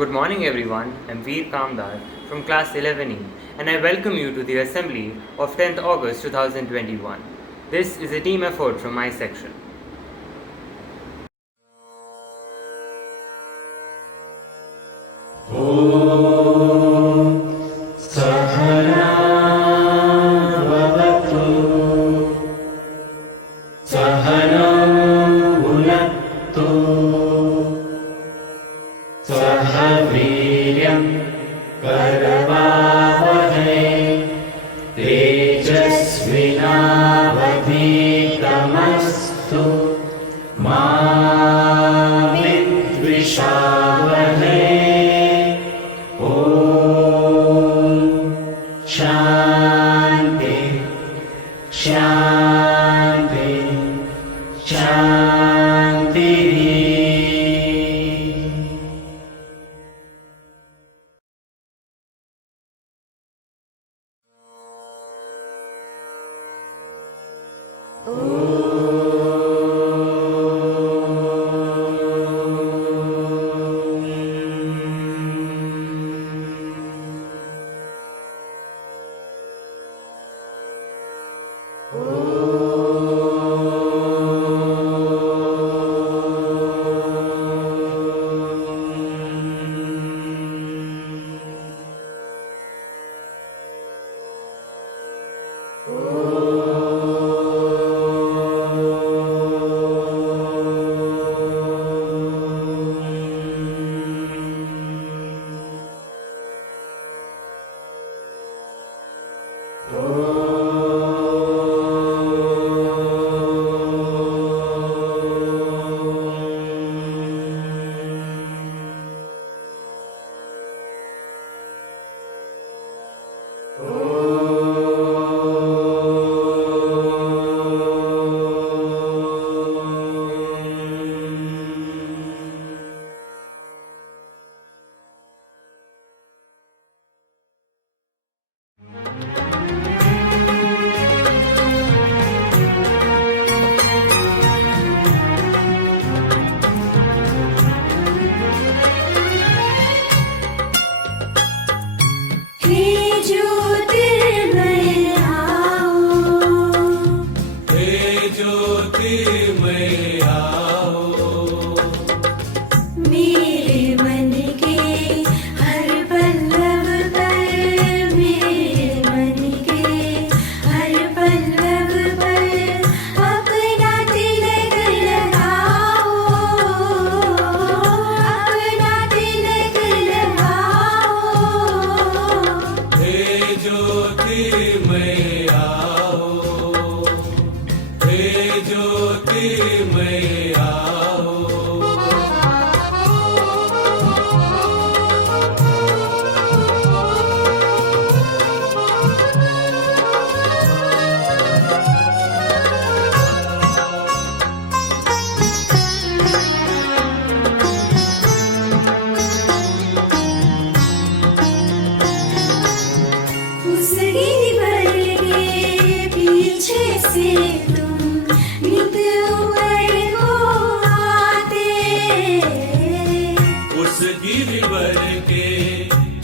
Good morning everyone, I'm Veer Kamdar from class 11E and I welcome you to the assembly of 10th August 2021. This is a team effort from my section. सह वीर्यं करवावहै तेजस्विनावधीतमस्तु मा विद्विषावहै। ॐ शान्ति शान्ति शान्तिः।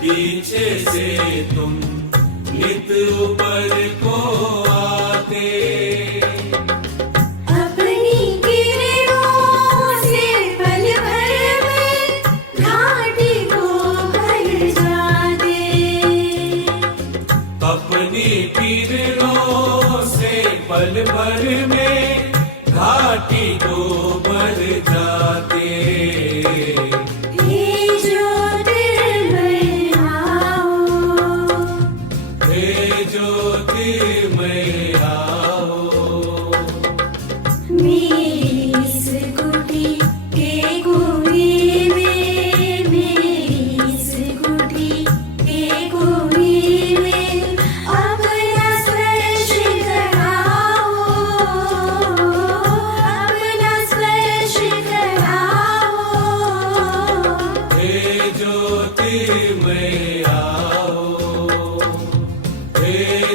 पीछे से तुम नित ऊपर को आते, अपनी किरणों से पल भर में घाटी को भर जाते, अपनी किरणों से पल भर में घाटी को भर जाते।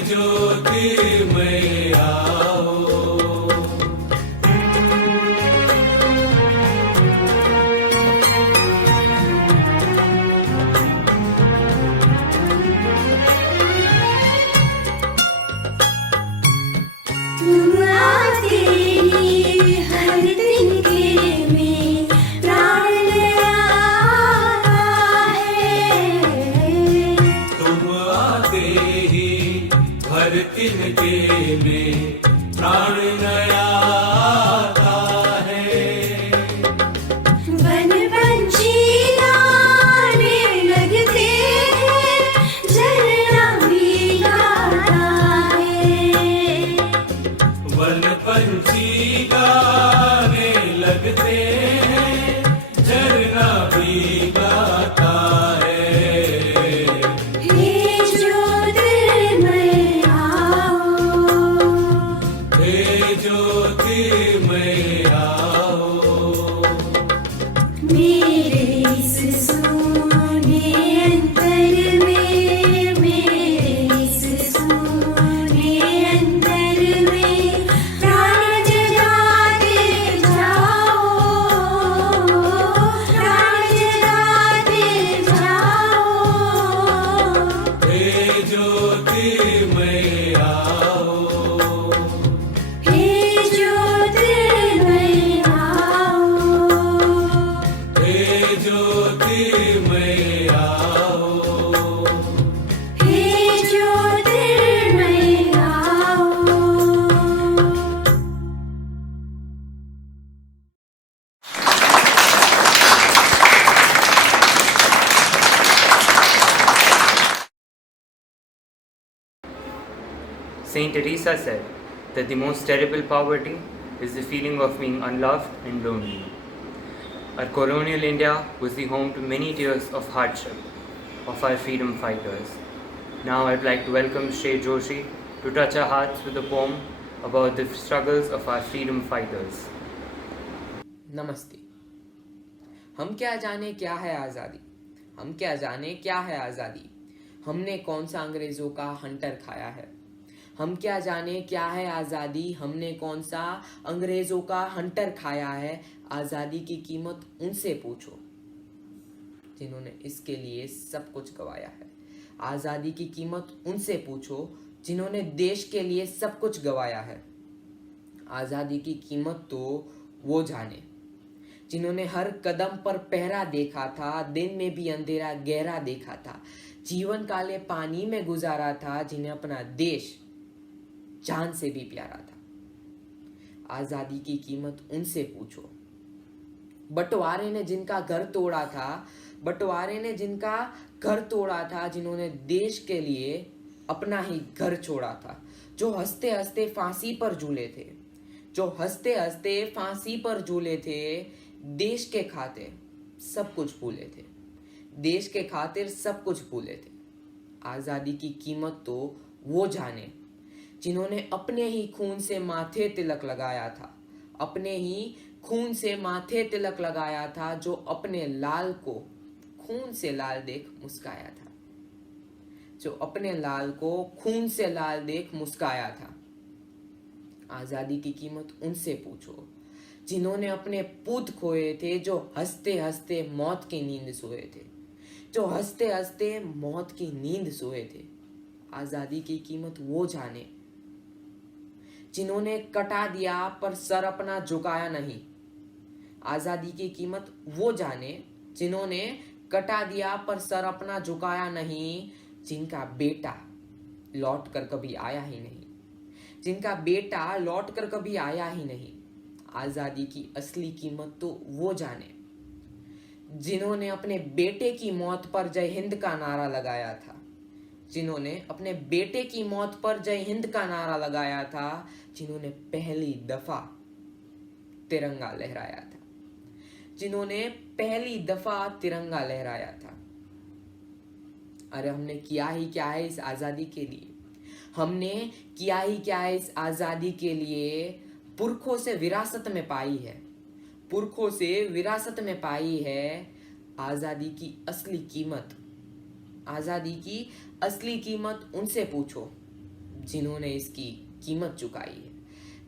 ज्योति तुम आते ही हर तिनके में प्राण आता है। तुम आते ही हर तिनके में प्राण नया आता है। वन पंछी गाने लगते हैं, झरना भी गाता है। वन पंछी गाने लगते हैं, झरना भी गाता है। हे ज्योतिर्मय आओ, हे ज्योतिर्मय आओ, मेरे इस सोने अंतर में, मेरे इस सोने अंतर में प्राण जगाते जाओ, प्राण जगाते जाओ। हे ज्योतिर्मय आओ, हे ज्योतिर्मय आओ, हे ज्योतिर्मय आओ। हे ज्योतिर्मय आओ। Saint Teresa said that the most terrible poverty is the feeling of being unloved and lonely. Our colonial India was the home to many tears of hardship of our freedom fighters. Now I'd like to welcome Shrey Joshi to touch our hearts with a poem about the struggles of our freedom fighters. नमस्ते। हम क्या जाने क्या है आज़ादी, हम क्या जाने क्या है आज़ादी, हमने कौन सा अंग्रेज़ों का हंटर खाया है। हम क्या जाने क्या है आज़ादी, हमने कौन सा अंग्रेज़ों का हंटर खाया है। आज़ादी की कीमत उनसे पूछो जिन्होंने इसके लिए सब कुछ गवाया है। आज़ादी की कीमत उनसे पूछो जिन्होंने देश के लिए सब कुछ गवाया है। आज़ादी की कीमत तो वो जाने जिन्होंने हर कदम पर पहरा देखा था, दिन में भी अंधेरा गहरा देखा था, जीवन काले पानी में गुजारा था, जिन्हें अपना देश जान से भी प्यारा था। आज़ादी की कीमत उनसे पूछो। बंटवारे ने जिनका घर तोड़ा था, बंटवारे ने जिनका घर तोड़ा था, जिन्होंने देश के लिए अपना ही घर छोड़ा था, जो हंसते हंसते फांसी पर झूले थे, जो हंसते हंसते फांसी पर झूले थे, देश के खातिर सब कुछ भूले थे, देश के खातिर सब कुछ भूले थे। आज़ादी की कीमत तो वो जाने जिन्होंने अपने ही खून से माथे तिलक लगाया था, अपने ही खून से माथे तिलक लगाया था, जो अपने लाल को खून से लाल देख मुस्काया था, जो अपने लाल को खून से लाल देख मुस्काया था। आज़ादी की कीमत उनसे पूछो जिन्होंने अपने पूत खोए थे, जो हंसते हंसते मौत की नींद सोए थे, जो हंसते हंसते मौत की नींद सोए थे। आज़ादी की कीमत वो जाने जिन्होंने कटा दिया पर सर अपना झुकाया नहीं। आज़ादी की कीमत वो जाने जिन्होंने कटा दिया पर सर अपना झुकाया नहीं, जिनका बेटा लौट कर कभी आया ही नहीं, जिनका बेटा लौट कर कभी आया ही नहीं। आज़ादी की असली कीमत तो वो जाने जिन्होंने अपने बेटे की मौत पर जय हिंद का नारा लगाया था, जिन्होंने अपने बेटे की मौत पर जय हिंद का नारा लगाया था, जिन्होंने पहली दफा तिरंगा लहराया था, जिन्होंने पहली दफा तिरंगा लहराया था। अरे हमने किया ही क्या है इस आज़ादी के लिए, हमने किया ही क्या है इस आज़ादी के लिए। पुरखों से विरासत में पाई है, पुरखों से विरासत में पाई है आज़ादी की असली कीमत। आज़ादी की असली कीमत उनसे पूछो जिन्होंने इसकी कीमत चुकाई है,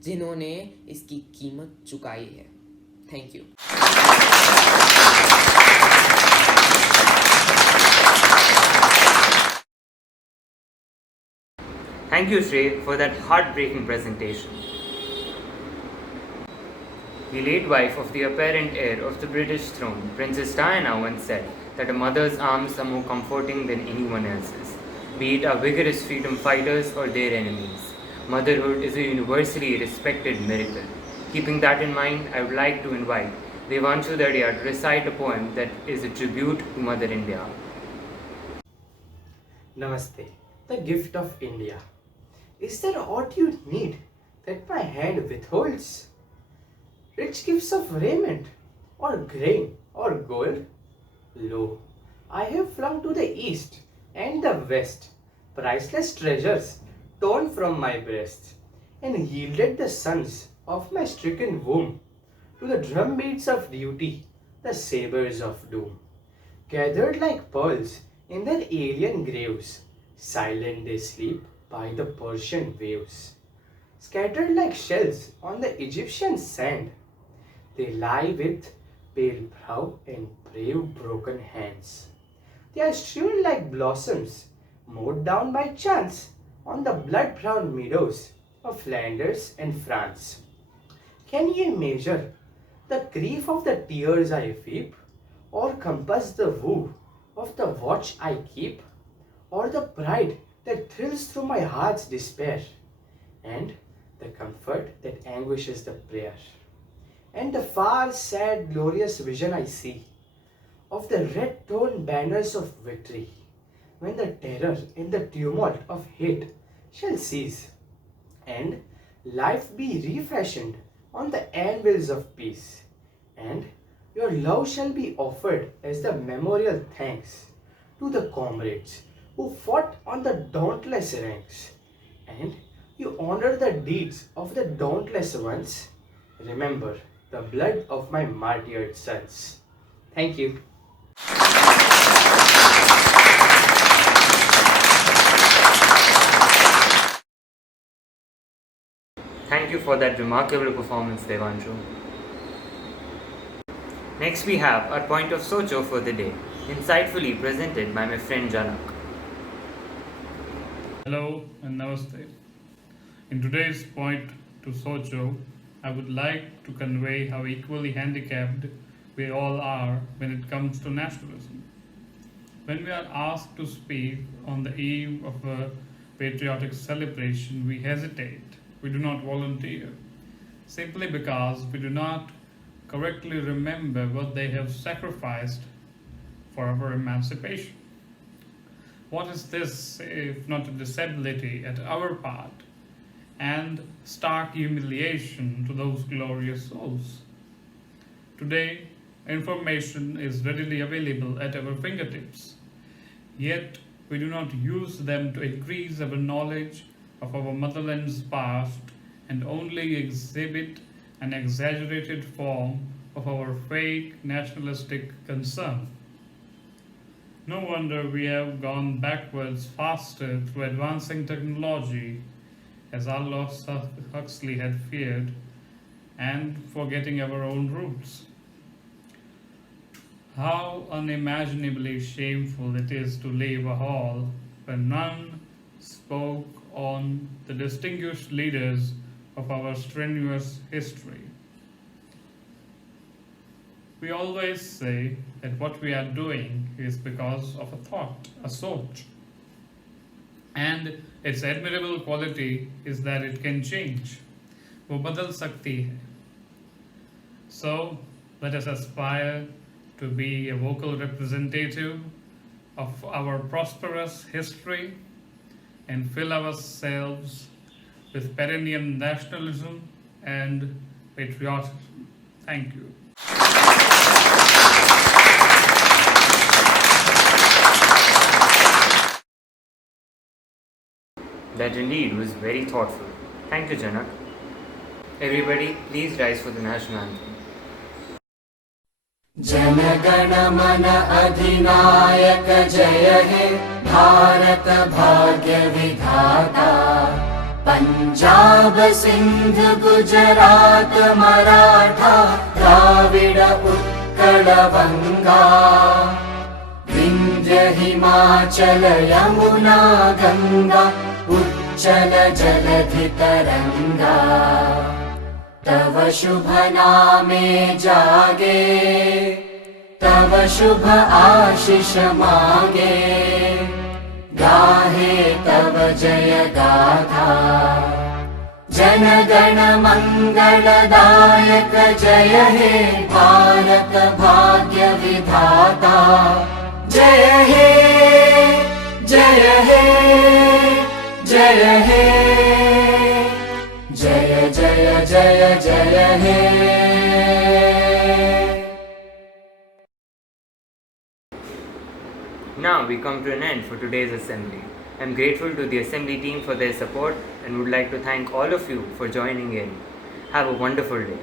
जिन्होंने इसकी कीमत चुकाई है। Thank you. Thank you, Shrey, for that heartbreaking presentation. The late wife of the apparent heir of the British throne, Princess Diana, once said that a mother's arms are more comforting than anyone else's, be it our vigorous freedom fighters or their enemies. Motherhood is a universally respected miracle. Keeping that in mind, I would like to invite Devanshu Dadia to recite a poem that is a tribute to Mother India. Namaste, the gift of India. Is there aught you need that my hand withholds? Rich gifts of raiment, or grain, or gold? Lo, I have flung to the east and the west priceless treasures torn from my breast, and yielded the sons of my stricken womb to the drumbeats of duty, the sabres of doom. Gathered like pearls in their alien graves, silent they sleep by the Persian waves. Scattered like shells on the Egyptian sand, they lie with pale brow and brave broken hands. They are strewn like blossoms, mowed down by chance on the blood-brown meadows of Flanders and France. Can ye measure the grief of the tears I weep, or compass the woe of the watch I keep, or the pride that thrills through my heart's despair, and the comfort that anguishes the prayer, and the far, sad, glorious vision I see of the red-torn banners of victory, when the terror and the tumult of hate shall cease, and life be refashioned on the anvils of peace, and your love shall be offered as the memorial thanks to the comrades who fought on the dauntless ranks, and you honor the deeds of the dauntless ones. Remember the blood of my martyred sons. Thank you. Thank you for that remarkable performance, Devanshu. Next we have our point of socho for the day, insightfully presented by my friend Janak. Hello and namaste. In today's point to Socho, I would like to convey how equally handicapped we all are when it comes to nationalism. When we are asked to speak on the eve of a patriotic celebration, we hesitate, we do not volunteer, simply because we do not correctly remember what they have sacrificed for our emancipation. What is this if not a disability at our part and stark humiliation to those glorious souls? Today, information is readily available at our fingertips, yet we do not use them to increase our knowledge of our motherland's past and only exhibit an exaggerated form of our fake nationalistic concern. No wonder we have gone backwards faster through advancing technology, as Aldous Huxley had feared, and forgetting our own roots. How unimaginably shameful it is to leave a hall where none spoke on the distinguished leaders of our strenuous history. We always say that what we are doing is because of a thought, a soch. And its admirable quality is that it can change. वो बदल सकती है. So let us aspire to be a vocal representative of our prosperous history and fill ourselves with perennial nationalism and patriotism. Thank you. That indeed was very thoughtful. Thank you, Janak. Everybody, please rise for the national anthem. जनगण मन अधिनायक जय हे भारत भाग्य विधाता पंजाब सिंध गुजरात मराठा द्राविड उत्कल बंगा विंध्य हिमाचल यमुना गंगा चञ्चल जलधितरङ्गा तव शुभ नामे जागे तव शुभ आशीष मागे गाहे तव जय गाथा जनगण मंगलदायक जय हे भारत भाग्य विधाता जय हे जय हे जय हे जय जय जय जय हे Now we come to an end for today's assembly. I am grateful to the assembly team for their support and would like to thank all of you for joining in. Have a wonderful day.